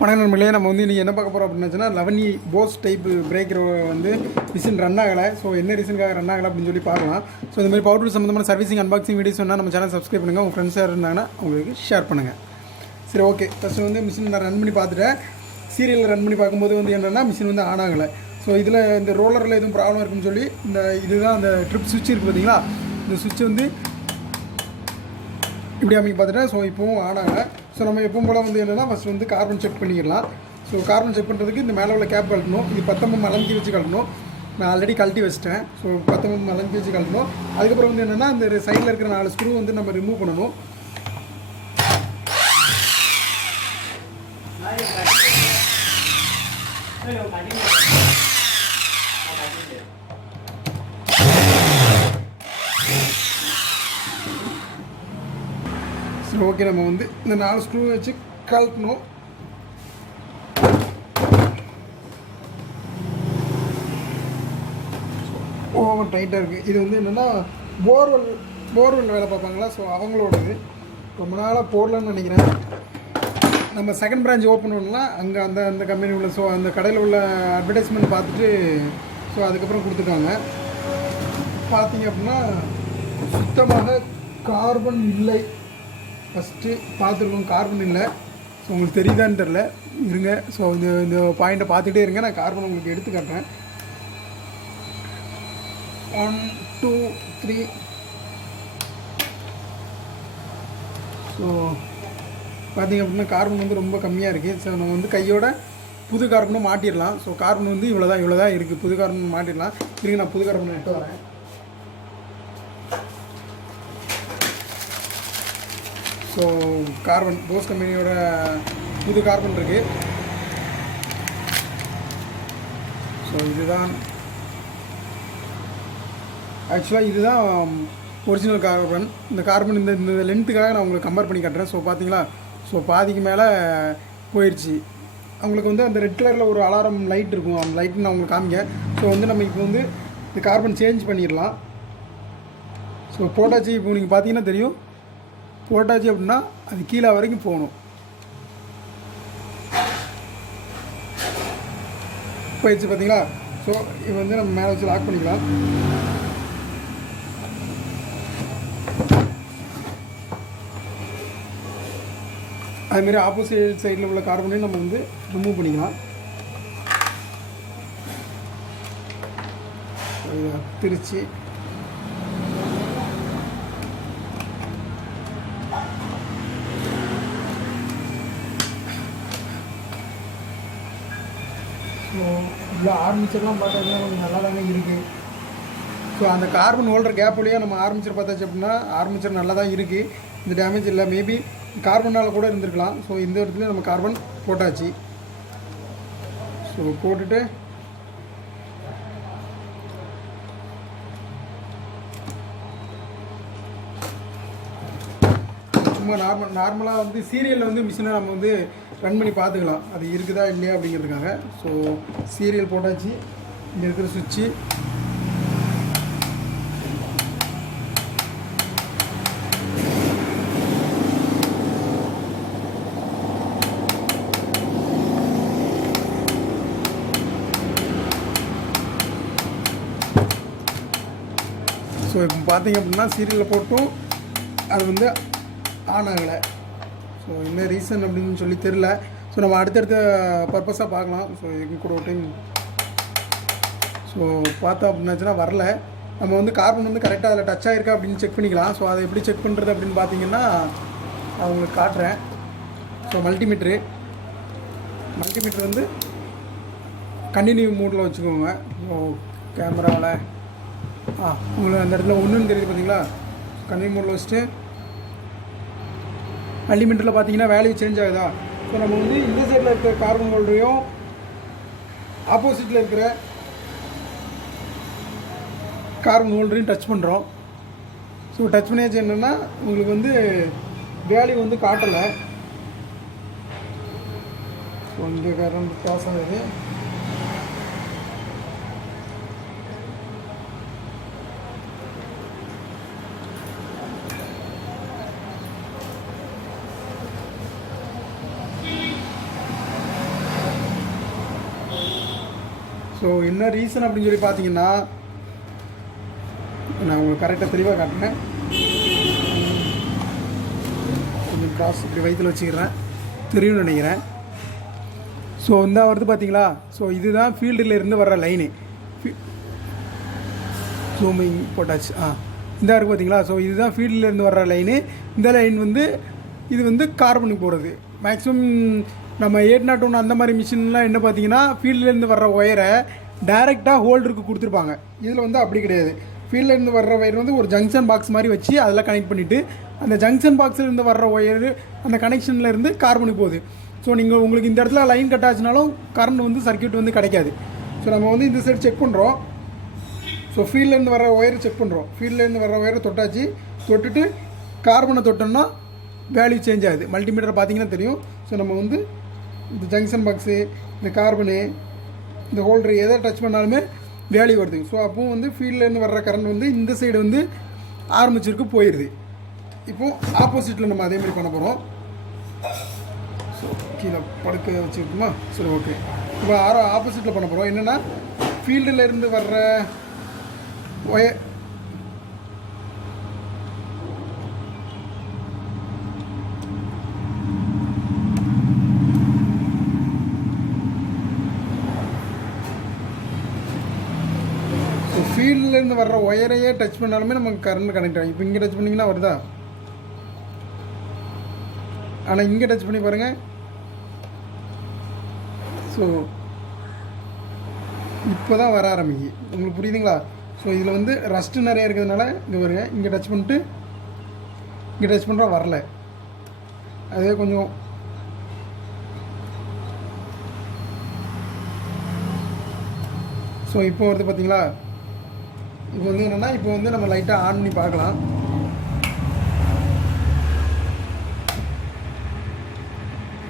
வணக்கம் நண்பர்களே, நம்ம வந்து இன்றைக்கி என்ன பார்க்க போகிறோம் அப்படின்னாச்சுன்னா 11E போஸ் டைப் பிரேக்கர் வந்து மிஷின் ரன் ஆகலை. ஸோ என்ன ரீசனுக்காக ரன் ஆகலை அப்படின்னு சொல்லி பார்க்கலாம். ஸோ இந்த மாதிரி பவர் டூல் சம்மந்தமான சர்வீசிங் அன்பாக்சிங் வீடியோஸ் சொன்னால் நம்ம சேனல் சப்ஸ்கிரைப் பண்ணுங்கள். உங்கள் ஃப்ரெண்ட்ஸ் யார் இருந்தாங்கன்னா உங்களுக்கு ஷேர் பண்ணுங்கள். சரி, ஓகே. ஃபஸ்ட்டு வந்து மிஷின் நான் ரன் பண்ணி பார்த்துட்டேன். சீரியலில் ரன் பண்ணி பார்க்கும்போது வந்து என்னென்னா மிஷின் வந்து ஆன் ஆகலை. ஸோ இதில் இந்த ரோலரில் எதுவும் ப்ராப்ளம் இருக்குன்னு சொல்லி இதுதான் அந்த ட்ரிப் சுவிட்ச் இருக்குது பார்த்தீங்களா, இந்த சுவிட்ச் வந்து இப்படி அமைக்க பார்த்துட்டேன். ஸோ இப்போவும் ஆன் ஆகலை. ஸோ நம்ம எப்பவும் போல் வந்து என்னென்னா ஃபஸ்ட் வந்து கார்பன் செக் பண்ணிக்கலாம். ஸோ கார்பன் செக் பண்ணுறதுக்கு இந்த மேலே உள்ள கேப் கழட்டணும். இது 19 அலங்கி வச்சு கழட்டணும். நான் ஆல்ரெடி கழட்டி வச்சிட்டேன். ஸோ 19 அலங்கி வச்சு கழட்டணும். அதுக்கப்புறம் வந்து என்னென்னா இந்த சைடில் இருக்கிற 4 ஸ்க்ரூ வந்து நம்ம ரிமூவ் பண்ணணும். சரி, ஓகே. நம்ம வந்து இந்த 4 ஸ்க்ரூ வச்சு கழட்டணும். ஓவர் டைட்டாக இருக்குது. இது வந்து என்னென்னா போர்வெல் வேலை பார்ப்பாங்களா, ஸோ அவங்களோடது ரொம்ப நாளாக போடலன்னு நினைக்கிறேன். நம்ம செகண்ட் பிரான்ச் ஓப்பன் பண்ணலாம் அங்கே அந்த கம்பெனி உள்ள, ஸோ அந்த கடையில் உள்ள அட்வர்டைஸ்மெண்ட் பார்த்துட்டு ஸோ அதுக்கப்புறம் கொடுத்துருக்காங்க. பார்த்தீங்க அப்படின்னா சுத்தமாக கார்பன் இல்லை. ஃபஸ்ட்டு பார்த்துருக்கோம், கார்பன் இல்லை. ஸோ உங்களுக்கு தெரியுதான்னு தெரில, இருங்க. ஸோ இந்த பாயிண்ட்டை பார்த்துட்டே இருங்க, நான் கார்பன் உங்களுக்கு எடுத்து காட்டுறேன். 1 2 3. ஸோ பார்த்திங்க அப்படின்னா கார்பன் வந்து ரொம்ப கம்மியாக இருக்குது. ஸோ நம்ம வந்து கையோட புது கார்பனும் மாட்டிடலாம். ஸோ கார்பன் வந்து இவ்வளோ தான் இருக்குது. புது கார்பன் மாட்டிடலாம். இருங்க, நான் புது கார்பன் எடுத்து வரேன். ஸோ கார்பன் போஸ் கம்பெனியோட புது கார்பன் இருக்குது. ஸோ இதுதான் ஆக்சுவலாக இதுதான் ஒரிஜினல் கார்பன். இந்த கார்பன் இந்த லென்த்துக்காக நான் உங்களுக்கு கம்பேர் பண்ணி காட்டுறேன். ஸோ பார்த்தீங்களா, ஸோ பாதிக்கு மேலே போயிடுச்சு. அவங்களுக்கு வந்து அந்த ரெட் கலரில் ஒரு அலாரம் லைட் இருக்கும், அந்த லைட்டு நான் உங்களுக்கு காமிக்க. ஸோ வந்து நம்ம இப்போ வந்து இந்த கார்பன் சேஞ்ச் பண்ணிடலாம். ஸோ போட்டாச்சு. இப்போ நீங்கள் பார்த்தீங்கன்னா தெரியும், போட்டாச்சு அப்படின்னா அது கீழே வரைக்கும் போகணும். போயிடுச்சு பார்த்தீங்களா. ஸோ இது வந்து நம்ம மேலே வச்சு லாக் பண்ணிக்கலாம். அதுமாரி ஆப்போசிட் சைடில் உள்ள கார்பனையும் நம்ம வந்து ரிமூவ் பண்ணிக்கலாம். திருச்சி ஸோ இவ்வளோ ஆர்மிச்சர்லாம் பார்த்தீங்கன்னா கொஞ்சம் நல்லா தாங்க இருக்குது. ஸோ அந்த கார்பன் ஹோல்டர் கேப் வழியாக நம்ம ஆர்மிச்சர் பார்த்தாச்சு அப்படின்னா ஆர்மிச்சர் நல்லா தான் இருக்குது. இந்த டேமேஜ் இல்லை. மேபி கார்பனால் கூட இருந்திருக்கலாம். ஸோ இந்த இடத்துல நம்ம கார்பன் போட்டாச்சு. ஸோ போட்டுட்டு சும்மா நார்மலாக வந்து சீரியலில் வந்து மிஷினை நம்ம வந்து ரன் பண்ணி பார்த்துக்கலாம், அது இருக்குதா இல்லையா அப்படிங்கிறதுக்காக. ஸோ சீரியல் போட்டாச்சு. இங்கே இருக்கிற சுவிட்சு ஸோ இப்போ பார்த்தீங்க அப்படின்னா சீரியலில் போட்டும் அது வந்து ஆன் ஆகலை. ஸோ என்ன ரீசன் அப்படின்னு சொல்லி தெரில. ஸோ நம்ம அடுத்தடுத்த பர்பஸாக பார்க்கலாம். ஸோ இதுக்கு கூட ஒரு டைம் ஸோ பார்த்தோம் அப்படின்னாச்சுன்னா வரல. நம்ம வந்து கார்பன் வந்து கரெக்டாக அதில் டச் ஆகிருக்கா அப்படின்னு செக் பண்ணிக்கலாம். ஸோ அதை எப்படி செக் பண்ணுறது அப்படின்னு பார்த்தீங்கன்னா நான் உங்களுக்கு காட்டுறேன். ஸோ மல்டிமீட்ரு வந்து கண்டினியூ மூடில் வச்சுக்கோங்க. ஸோ கேமராவில் உங்களுக்கு அந்த இடத்துல ஒன்றுன்னு தெரியுது பார்த்தீங்களா. கண்டினியூ மூடில் வச்சுட்டு மல்டிமீட்டரில் பார்த்தீங்கன்னா வேல்யூ சேஞ்ச் ஆகுதா. ஸோ நம்ம வந்து இந்த சைடில் இருக்கிற கார்பன் ஹோல்டரையும் ஆப்போசிட்டில் இருக்கிற கார்பன் ஹோல்டரையும் டச் பண்ணுறோம். ஸோ டச் பண்ணியாச்சு என்னென்னா உங்களுக்கு வந்து வேல்யூ வந்து காட்டலை. ஸோ இங்கே கரண்ட் பாஸ் ஆகுது. ஸோ என்ன ரீசன் அப்படின்னு சொல்லி பார்த்தீங்கன்னா, நான் உங்களுக்கு கரெக்டாக தெளிவாக காட்டுறேன். கொஞ்சம் கிராஸ் இப்படி வயிற்றில் வச்சுக்கிறேன், தெரியும்னு நினைக்கிறேன். ஸோ இந்த வருது பார்த்தீங்களா? ஸோ இதுதான் ஃபீல்டில் இருந்து வர்ற லைனு. ஜூமிங் போட்டாச்சு. இந்த இருக்குது பார்த்தீங்களா? ஸோ இதுதான் ஃபீல்டில் இருந்து வர்ற லைனு. இந்த லைன் வந்து இது வந்து கார்பனுக்கு போகிறது. மேக்ஸிமம் நம்ம 801 அந்த மாதிரி மிஷின்லாம் என்ன பார்த்தீங்கன்னா, ஃபீல்ட்லேருந்து வர்ற ஒயரை டைரெக்டாக ஹோல்டருக்கு கொடுத்துருப்பாங்க. இதில் வந்து அப்படி கிடையாது. ஃபீல்ட்லேருந்து வர்ற ஒயர் வந்து ஒரு ஜங்ஷன் பாக்ஸ் மாதிரி வச்சு அதில் கனெக்ட் பண்ணிவிட்டு, அந்த ஜங்ஷன் பாக்ஸ்லேருந்து வர்ற ஒயரு அந்த கனெக்ஷன்லேருந்து கார்பனுக்கு போகுது. ஸோ நீங்கள் உங்களுக்கு இந்த இடத்துல லைன் கட் ஆச்சுனாலும் கரண்ட் வந்து சர்க்யூட் வந்து கிடைக்காது. ஸோ நம்ம வந்து இந்த சைடு செக் பண்ணுறோம். ஸோ ஃபீல்ட்லேருந்து வர ஒயரை செக் பண்ணுறோம். ஃபீல்ட்லேருந்து வர ஒயரை தொட்டாச்சு. தொட்டுட்டு கார்பனை தொட்டோம்னா வேல்யூ சேஞ்ச் ஆகுது. மல்டிமீட்டர் பார்த்தீங்கன்னா தெரியும். ஸோ நம்ம வந்து இந்த ஜங்ஷன் பாக்ஸு, இந்த கார்பனு, இந்த ஹோல்டரு எதை டச் பண்ணாலுமே வேல்யூ வருது. ஸோ அப்போது வந்து ஃபீல்ட்லேருந்து வர்ற கரண்ட் வந்து இந்த சைடு வந்து ஆர்மேச்சருக்கு போயிடுது. இப்போது ஆப்போசிட்டில் நம்ம அதேமாதிரி பண்ண போகிறோம். ஸோ கீழே படுக்க வச்சுருக்குமா? சரி, ஓகே. இப்போ ஆப்போசிட்டில் பண்ண போகிறோம். என்னென்னா ஃபீல்டில் இருந்து வர்ற ஒயர் ஃபீல்ட்லேருந்து வர்ற ஒயரையே டச் பண்ணாலுமே நமக்கு கரண்ட் கனெக்ட் ஆகும். இப்போ இங்கே டச் பண்ணிங்கன்னா வருதா? ஆனால் இங்கே டச் பண்ணி பாருங்கள். ஸோ இப்போ தான் வர ஆரம்பிக்கு. உங்களுக்கு புரியுதுங்களா? ஸோ இதில் வந்து ரஸ்ட்டு நிறைய இருக்கிறதுனால இங்கே வருங்க. இங்கே டச் பண்ணிட்டு இங்கே டச் பண்ணுறா வரல. அதே கொஞ்சம் ஸோ இப்போ வருது பார்த்தீங்களா? இப்போ வந்து என்னென்னா, இப்போ வந்து நம்ம லைட்டாக ஆன் பண்ணி பார்க்கலாம்.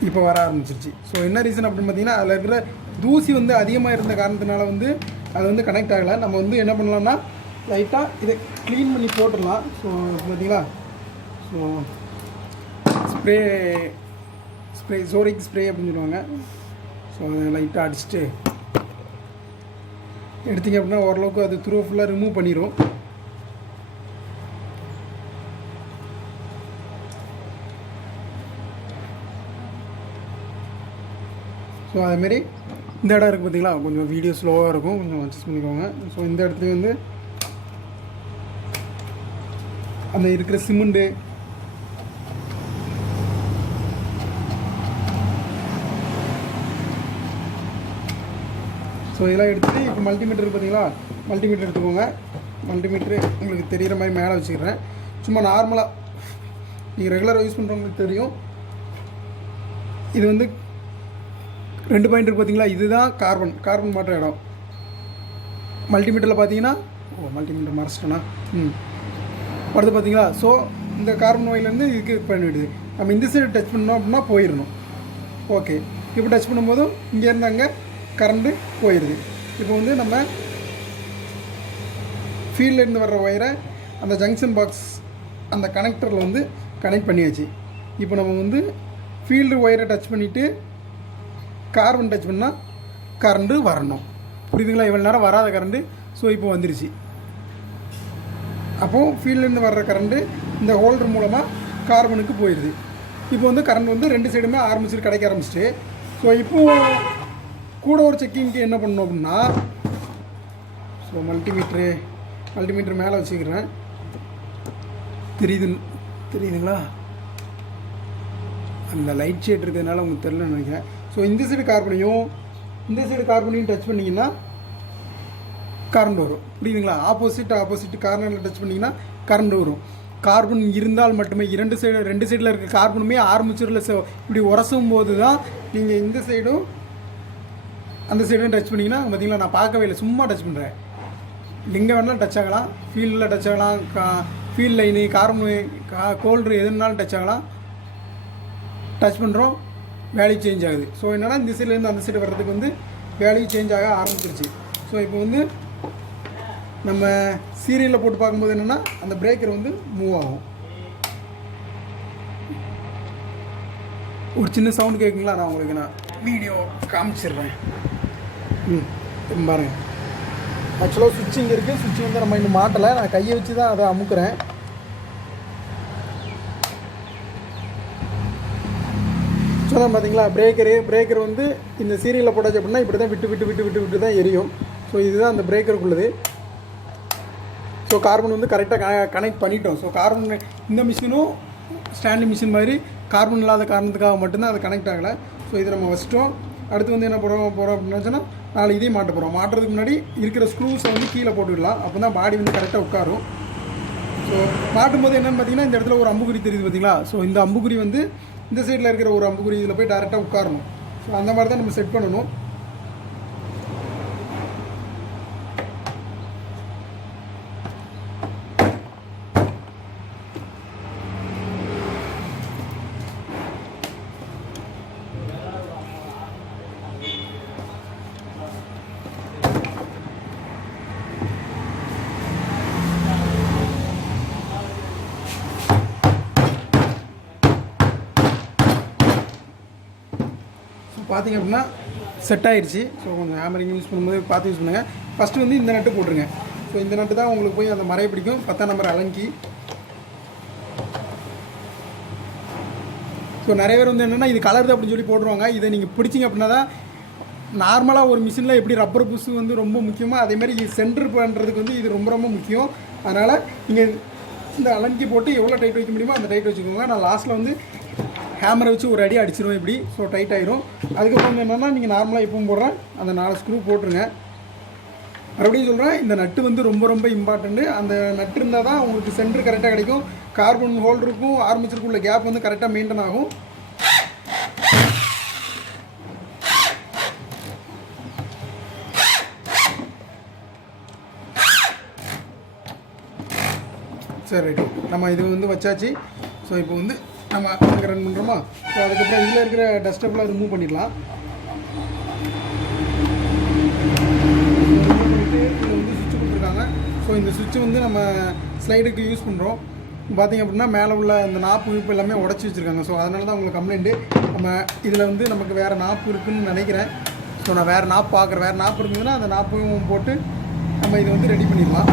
இப்போ வர ஆரம்பிச்சிருச்சு. ஸோ என்ன ரீசன் அப்படின்னு பார்த்தீங்கன்னா, அதில் இருக்கிற தூசி வந்து அதிகமாக இருந்த காரணத்தினால வந்து அது வந்து கனெக்ட் ஆகலை. நம்ம வந்து என்ன பண்ணலாம்னா, லைட்டாக இதை க்ளீன் பண்ணி போட்டுடலாம். ஸோ பார்த்தீங்களா? ஸோ ஸ்ப்ரே சோரிக் ஸ்ப்ரே அப்படின்னு சொல்லுவாங்க. ஸோ அதை லைட்டாக அடிச்சுட்டு எடுத்திங்க அப்படின்னா ஓரளவுக்கு அது த்ரூ ஃபுல்லாக ரிமூவ் பண்ணிடும். ஸோ அதுமாரி இந்த இடம் இருக்குது பார்த்தீங்களா? கொஞ்சம் வீடியோ ஸ்லோவாக இருக்கும், கொஞ்சம் அட்ஜஸ்ட் பண்ணிக்கோங்க. ஸோ இந்த இடத்துலையும் வந்து அந்த இருக்கிற சிமெண்ட்டு, ஸோ இதெல்லாம் எடுத்துகிட்டு இப்போ மல்டிமீட்டர் பார்த்தீங்களா? மல்டிமீட்டர் எடுத்துக்கோங்க. மல்டிமீட்ரு உங்களுக்கு தெரிகிற மாதிரி மேலே வச்சுக்கிறேன். சும்மா நார்மலாக நீங்கள் ரெகுலராக யூஸ் பண்ணுறவங்களுக்கு தெரியும். இது வந்து 2 பாயிண்ட் இருக்குது பார்த்தீங்களா? இதுதான் கார்பன் மாற்ற இடம். மல்டிமீட்டரில் பார்த்தீங்கன்னா மல்டிமீட்டர் மறைச்சிட்டோன்னா அடுத்து பார்த்தீங்களா? ஸோ இந்த கார்பன் வாயிலேருந்து இதுக்கு பண்ணிவிடுது. நம்ம இந்த சைடு டச் பண்ணோம் அப்படின்னா போயிடணும். ஓகே, இப்போ டச் பண்ணும்போதும் இங்கேருந்து அங்கே கரண்ட்டு போயிடுது. இப்போ வந்து நம்ம ஃபீல்ட்லேருந்து வர்ற ஒயரை அந்த ஜங்ஷன் பாக்ஸ் அந்த கனெக்டரில் வந்து கனெக்ட் பண்ணியாச்சு. இப்போ நம்ம வந்து ஃபீல்டு ஒயரை டச் பண்ணிவிட்டு கார்பன் டச் பண்ணால் கரண்ட்டு வரணும். புரியுதுங்களா? இவ்வளோ நேரம் வராத கரண்ட்டு ஸோ இப்போ வந்துருச்சு. அப்போது ஃபீல்ட்லேருந்து வர்ற கரண்ட்டு இந்த ஹோல்டர் மூலமாக கார்பனுக்கு போயிடுது. இப்போ வந்து கரண்ட் வந்து 2 சைடுமே ஆரம்பிச்சுட்டு கிடைக்க ஆரம்பிச்சிட்டு. ஸோ இப்போது கூட ஒரு செக்கிங்க்கு என்ன பண்ணணும் அப்படின்னா, ஸோ மல்டிமீட்ரு மேலே வச்சுக்கிறேன். தெரியுதுங்களா? அந்த லைட் ஷேட் இருக்கிறதுனால உங்களுக்கு தெரியலன்னு நினைக்கிறேன். ஸோ இந்த சைடு கார்பனையும் டச் பண்ணிங்கன்னா கரண்ட் வரும். புரியுதுங்களா? ஆப்போசிட் கார்னரில் டச் பண்ணிங்கன்னா கரண்ட் வரும். கார்பன் இருந்தால் மட்டுமே 2 சைடில் இருக்க கார்பனுமே ஆர்மேச்சரில் இப்படி உரசும் போது தான் நீங்கள் இந்த சைடும் அந்த சைடும் டச் பண்ணிங்கன்னா பார்த்தீங்களா? நான் பார்க்கவே இல்லை, சும்மா டச் பண்ணுறேன். எங்கே வேணாலும் டச் ஆகலாம். ஃபீல்டில் டச் ஆகலாம், ஃபீல்ட் லைனு, கார்பன் கோல்ட்ரு எதுனாலும் டச் ஆகலாம். டச் பண்ணுறோம், வேல்யூ சேஞ்ச் ஆகுது. ஸோ என்னென்னா இந்த சைட்லேருந்து அந்த சைடு வர்றதுக்கு வந்து வேல்யூ சேஞ்ச் ஆக ஆரம்பிச்சிருச்சு. ஸோ இப்போ வந்து நம்ம சீரியலில் போட்டு பார்க்கும்போது என்னென்னா அந்த பிரேக்கர் வந்து மூவ் ஆகும். ஒரு சின்ன சவுண்டு கேட்குங்களா? நான் உங்களுக்கு வீடியோ காமிச்சிடுறேன். பாருங்கள். ஆக்சுவலாக சுவிட்ச் இங்கே இருக்குது. சுவிட்ச் வந்து நம்ம இன்னும் மாட்டலை. நான் கையை வச்சு தான் அதை அமுக்குறேன். சொன்னால் பார்த்தீங்களா, பிரேக்கர் வந்து இந்த சீரியலில் போட்டாச்சு அப்படின்னா இப்படி தான் விட்டு தான் எரியும். ஸோ இதுதான் அந்த பிரேக்கருக்குள்ளது. ஸோ கார்பன் வந்து கரெக்டாக கனெக்ட் பண்ணிட்டோம். ஸோ கார்பன் இந்த மிஷினும் ஸ்டாண்டி மிஷின் மாதிரி கார்பன் இல்லாத காரணத்துக்காக மட்டும்தான் அது கனெக்ட் ஆகலை. ஸோ இதை நம்ம வச்சிட்டோம். அடுத்து வந்து என்ன போகிறோம் அப்படின்னு சொன்னால், நாலு இதையும் மாட்ட போகிறோம். மாட்டுறதுக்கு முன்னாடி இருக்கிற ஸ்க்ரூஸை வந்து கீழே போட்டுவிடலாம். அப்போ தான் பாடி வந்து கரெக்டாக உட்காரும். ஸோ மாட்டும்போது என்னென்னு பார்த்தீங்கன்னா, இந்த இடத்துல ஒரு அம்புக்குறி தெரியுது பார்த்தீங்களா. ஸோ இந்த அம்புக்குறி வந்து இந்த சைடில் இருக்கிற ஒரு அம்புக்குறி இதில் போய் டேரெக்டாக உட்காரணும். ஸோ அந்த மாதிரி தான் நம்ம செட் பண்ணணும். பார்த்திங்க அப்படின்னா செட் ஆகிடுச்சு. ஸோ கொஞ்சம் ஹேமரிங் யூஸ் பண்ணும்போது பார்த்து யூஸ் பண்ணுங்கள். ஃபஸ்ட்டு வந்து இந்த நட்டு போட்டுருங்க. ஸோ இந்த நட்டு தான் உங்களுக்கு போய் அந்த மறைய பிடிக்கும். 10ஆம் நம்பர் அலங்கி. ஸோ நிறைய பேர் வந்து என்னென்னா இது கலருது அப்படின்னு சொல்லி போட்டுருவாங்க. இதை நீங்கள் பிடிச்சிங்க அப்படின்னா தான் நார்மலாக ஒரு மிஷினில் எப்படி ரப்பர் புஷு வந்து ரொம்ப முக்கியமாக, அதேமாதிரி சென்டர் பண்ணுறதுக்கு வந்து இது ரொம்ப ரொம்ப முக்கியம். அதனால் நீங்கள் இந்த அலங்கி போட்டு எவ்வளோ டைட் வைக்க முடியுமோ அந்த டைட் வச்சுக்கோங்க. நான் லாஸ்ட்டில் வந்து ஹேமரை வச்சு ஒரு அடி அடிச்சிடுவோம் இப்படி. ஸோ டைட் ஆகிரும். அதுக்கப்புறம் என்னென்னா, நீங்கள் நார்மலாக எப்பவும் போடுறேன் அந்த 4 ஸ்க்ரூ போட்டுருங்க. மறுபடியும் சொல்கிறேன், இந்த நட்டு வந்து ரொம்ப ரொம்ப இம்பார்ட்டண்ட்டு. அந்த நட்டு இருந்தால் தான் உங்களுக்கு சென்டர் கரெக்டாக கிடைக்கும். கார்பன் ஹோல்டருக்கும் ஆர்மேச்சருக்கும் உள்ள கேப் வந்து கரெக்டாக மெயின்டைன் ஆகும். சரி, ரைட்டு. நம்ம இது வந்து வச்சாச்சு. ஸோ இப்போ வந்து நம்ம அங்கே ரன் பண்ணுறோமா. ஸோ அதுக்கப்புறம் இதில் இருக்கிற டஸ்டப்லாம் ரிமூவ் பண்ணிடலாம். ரிமூவ் பண்ணிவிட்டு இதில் வந்து சுவிட்ச் கொடுத்துருக்காங்க. ஸோ இந்த சுவிட்சு வந்து நம்ம ஸ்லைடுக்கு யூஸ் பண்ணுறோம். பார்த்திங்க அப்படின்னா மேலே உள்ள இந்த நாப்பு இப்போ எல்லாமே உடச்சி வச்சுருக்காங்க. ஸோ அதனால தான் உங்களுக்கு கம்ப்ளைண்ட்டு. நம்ம இதில் வந்து நமக்கு வேறு நாப்பு இருக்குதுன்னு நினைக்கிறேன். ஸோ நான் வேறு நாப்பு பார்க்குறேன். வேறு நாப்பு இருந்ததுன்னா அந்த நாப்பையும் போட்டு நம்ம இதை வந்து ரெடி பண்ணிடலாம்.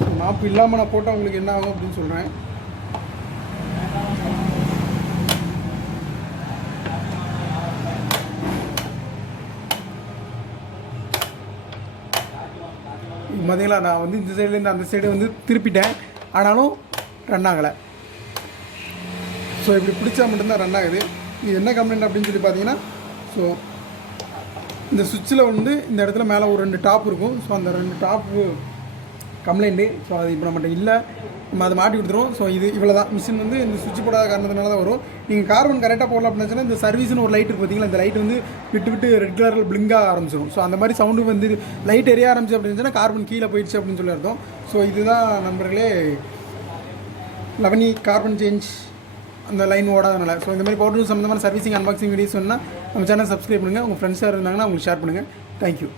ஸோ நாப்பு இல்லாமல் நான் போட்டால் உங்களுக்கு என்ன ஆகும் அப்படின்னு சொல்கிறேன். பார்த்தீங்களா, நான் வந்து இந்த சைட்லேருந்து அந்த சைடு வந்து திருப்பிட்டேன். ஆனாலும் ரன் ஆகலை. ஸோ இப்படி பிடிச்சா மட்டும்தான் ரன் ஆகுது. இது என்ன கம்ப்ளைண்ட் அப்படின்னு சொல்லி பார்த்தீங்கன்னா, ஸோ இந்த சுவிட்சில் வந்து இந்த இடத்துல மேலே ஒரு 2 டாப் இருக்கும். ஸோ அந்த 2 டாப்பு கம்ப்ளைண்ட்டு. ஸோ அது இப்போ நம்மகிட்ட இல்லை. நம்ம அதை மாட்டி கொடுத்துருவோம். ஸோ இது இவ்வளோ தான். மிஷின் வந்து இந்த சுவிட்ச் போடாத காரணத்தினால தான் வரும். நீங்கள் கார்பன் கரெக்டாக போடலாம் அப்படின்னா, இந்த சர்வீஸ்னு ஒரு லைட் இருக்குது பார்த்தீங்களா, இந்த லைட் வந்து விட்டு ரெட் கலரில் பிளிங்காக ஆரம்பிச்சிடும். ஸோ அந்த மாதிரி சவுண்டு வந்து லைட் எரிய ஆரம்பிச்சு அப்படின்னு கார்பன் கீழே போயிடுச்சு அப்படின்னு சொல்லி அர்த்தம். ஸோ இதுதான் நண்பர்களே 11 கார்பன் சேஞ்ச் அந்த லைன் ஓடாதனால. ஸோ இந்த மாதிரி பவர் சம்மந்தமான சர்வீசிங் அன்பாக்சிங் வீடியோஸ் வேணும்னா நம்ம சேனல் சப்ஸ்கிரைப் பண்ணுங்கள். உங்கள் ஃப்ரெண்ட்ஸாக இருந்தாங்கன்னா அவங்களுக்கு ஷேர் பண்ணுங்கள். தேங்க்யூ.